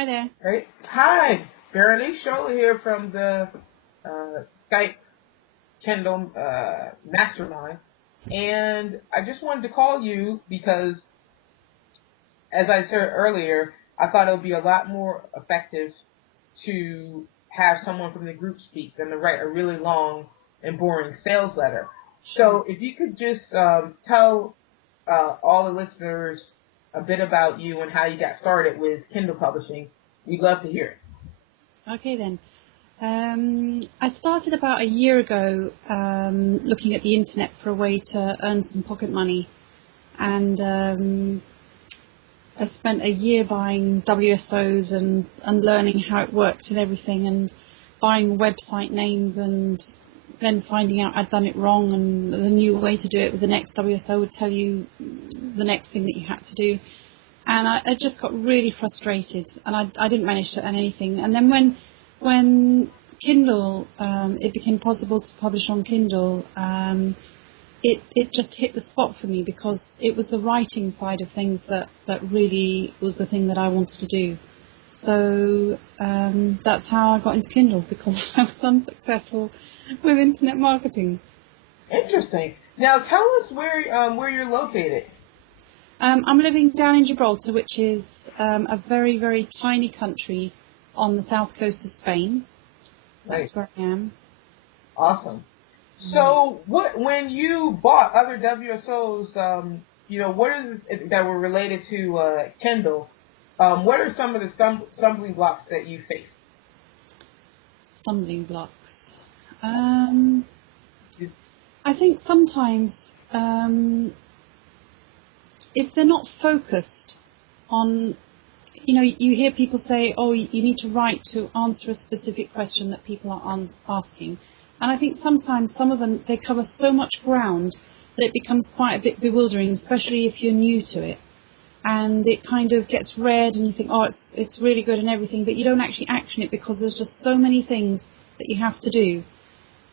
Hi there. Right. Hi, Berenice Scholler here from the Skype Kindle Mastermind. And I just wanted to call you because, as I said earlier, I thought it would be a lot more effective to have someone from the group speak than to write a really long and boring sales letter. So if you could just tell all the listeners a bit about you and how you got started with Kindle publishing, we'd love to hear it. Okay then. I started about a year ago looking at the internet for a way to earn some pocket money, and I spent a year buying WSOs and learning how it worked and everything, and buying website names, and then finding out I'd done it wrong, and the new way to do it with the next WSO would tell you the next thing that you had to do. And I just got really frustrated, and I didn't manage to earn anything. And then when Kindle, it became possible to publish on Kindle, it just hit the spot for me, because it was the writing side of things that really was the thing that I wanted to do. So that's how I got into Kindle, because I was unsuccessful with internet marketing. Interesting. Now tell us where you're located. I'm living down in Gibraltar, which is a very, very tiny country on the south coast of Spain. That's where I am. Awesome. So, when you bought other WSOs, what is it that were related to Kindle? What are some of the stumbling blocks that you faced? Stumbling blocks. I think sometimes if they're not focused on, you hear people say, oh, you need to write to answer a specific question that people are asking. And I think sometimes some of them, they cover so much ground that it becomes quite a bit bewildering, especially if you're new to it. And it kind of gets read and you think, oh, it's really good and everything, but you don't actually action it because there's just so many things that you have to do.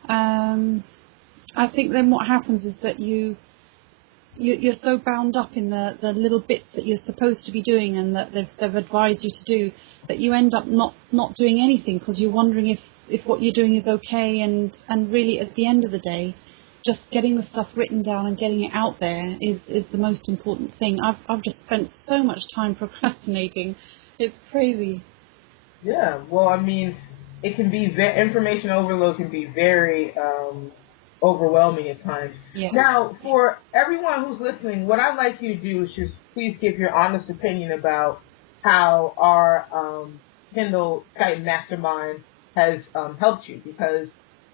I think then what happens is that you're so bound up in the little bits that you're supposed to be doing and that they've advised you to do, that you end up not doing anything, because you're wondering if what you're doing is okay, and really at the end of the day, just getting the stuff written down and getting it out there is the most important thing. I've just spent so much time procrastinating. It's crazy. Yeah, well, I mean, it can be information overload can be very overwhelming at times. Yeah. Now, for everyone who's listening, what I'd like you to do is just please give your honest opinion about how our Kindle Skype Mastermind has helped you, because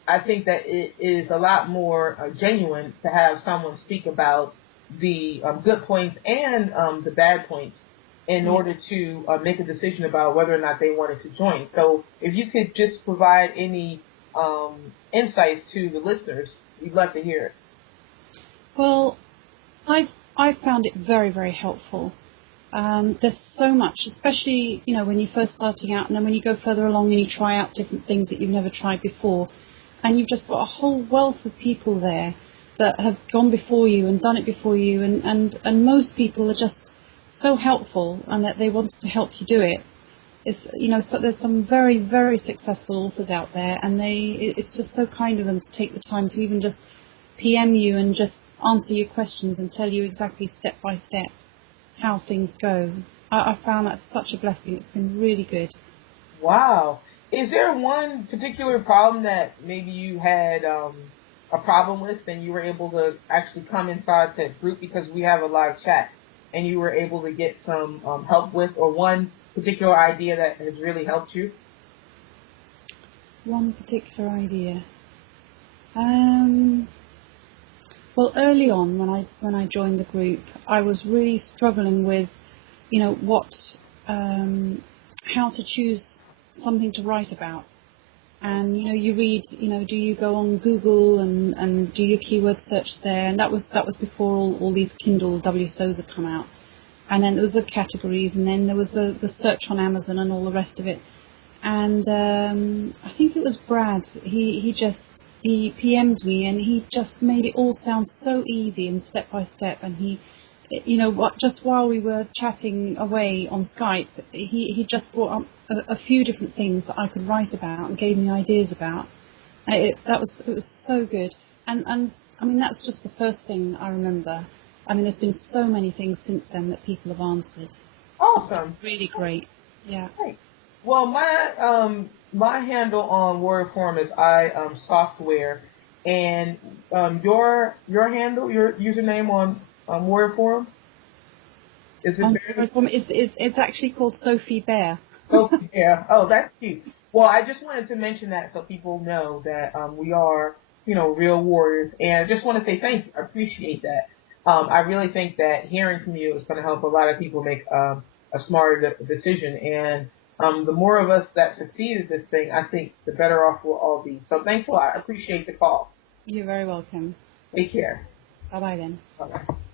I think that it is a lot more genuine to have someone speak about the good points and the bad points in order to make a decision about whether or not they wanted to join. So if you could just provide any insights to the listeners, we'd love to hear it. Well, I've found it very, very helpful. There's so much, especially, when you're first starting out, and then when you go further along and you try out different things that you've never tried before, and you've just got a whole wealth of people there that have gone before you and done it before you, and most people are just so helpful, and that they wanted to help you do it. So there's some very, very successful authors out there, and it's just so kind of them to take the time to even just PM you and just answer your questions and tell you exactly step by step how things go. I found that such a blessing. It's been really good. Wow. Is there one particular problem that maybe you had a problem with and you were able to actually come inside that group, because we have a live chat, and you were able to get some help with, or one particular idea that has really helped you? One particular idea. Well, early on when I joined the group, I was really struggling with, how to choose something to write about. And you read, do you go on Google and do your keyword search there? And that was before all these Kindle WSOs had come out. And then there was the categories, and then there was the search on Amazon and all the rest of it. And I think it was Brad. He PM'd me, and he just made it all sound so easy and step by step. And he you know what, just while we were chatting away on Skype, he just brought up a few different things that I could write about and gave me ideas about. It was so good. And I mean, that's just the first thing I remember. I mean, there's been so many things since then that people have answered. Awesome. It's really great. Yeah. Great. Well, my handle on Warrior Forum is software, and your handle, your username on Warrior Forum is it Barely? It's actually called Sophie Bear. Oh, yeah. Oh, that's cute. Well, I just wanted to mention that so people know that we are, real warriors. And I just want to say thank you. I appreciate that. I really think that hearing from you is going to help a lot of people make a smarter decision. And the more of us that succeed at this thing, I think the better off we'll all be. So thanks a lot. I appreciate the call. You're very welcome. Take care. Bye-bye then. Bye-bye.